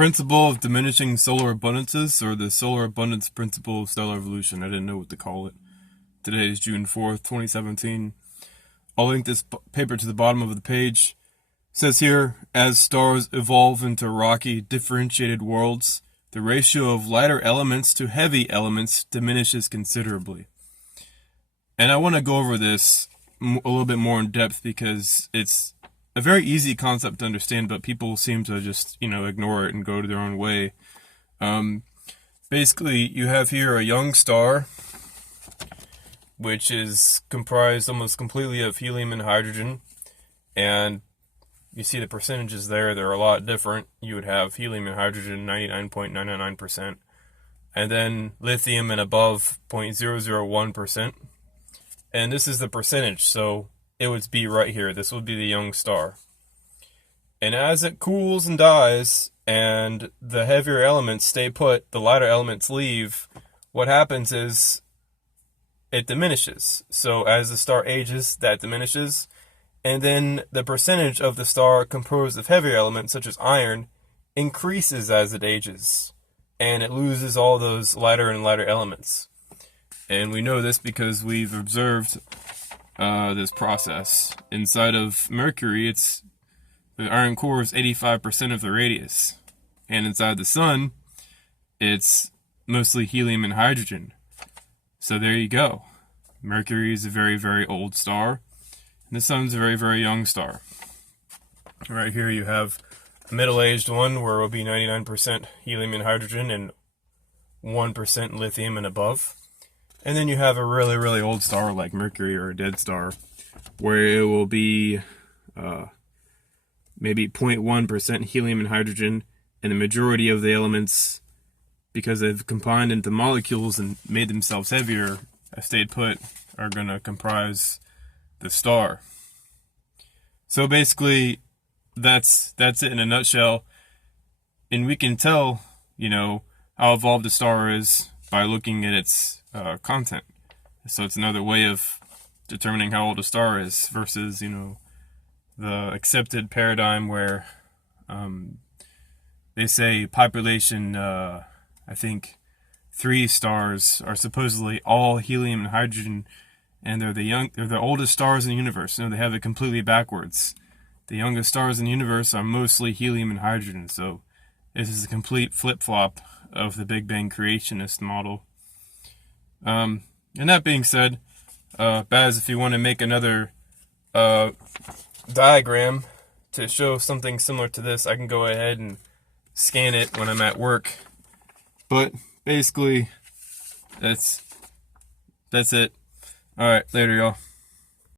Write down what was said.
principle of diminishing solar abundances, or the solar abundance principle of stellar evolution. I didn't know what to call it. Today is June 4th, 2017. I'll link this paper to the bottom of the page. It says here, as stars evolve into rocky, differentiated worlds, the ratio of lighter elements to heavy elements diminishes considerably. And I want to go over this a little bit more in depth because it's a very easy concept to understand, but people seem to just, ignore it and go to their own way. Basically, you have here a young star, which is comprised almost completely of helium and hydrogen. And you see the percentages there, they're a lot different. You would have helium and hydrogen 99.999%, and then lithium and above 0.001%. And this is the percentage, so it would be right here. This would be the young star. And as it cools and dies, and the heavier elements stay put, the lighter elements leave, what happens is it diminishes. So as the star ages, that diminishes. And then the percentage of the star composed of heavier elements, such as iron, increases as it ages. And it loses all those lighter and lighter elements. And we know this because we've observed this process. Inside of Mercury, the iron core is 85% of the radius. And inside the sun, it's mostly helium and hydrogen. So there you go. Mercury is a very, very old star. And the sun's a very, very young star. Right here you have a middle-aged one where it will be 99% helium and hydrogen and 1% lithium and above. And then you have a really, really old star like Mercury, or a dead star, where it will be maybe 0.1% helium and hydrogen, and the majority of the elements, because they've combined into molecules and made themselves heavier, stayed put, are going to comprise the star. So basically, that's it in a nutshell. And we can tell, how evolved a star is by looking at its content. So it's another way of determining how old a star is versus, the accepted paradigm where they say population, I think 3 stars are supposedly all helium and hydrogen, and they're the oldest stars in the universe. They have it completely backwards. The youngest stars in the universe are mostly helium and hydrogen. So this is a complete flip-flop of the Big Bang creationist model. And that being said, Baz, if you want to make another diagram to show something similar to this, I can go ahead and scan it when I'm at work. But basically, that's it. All right, later, y'all.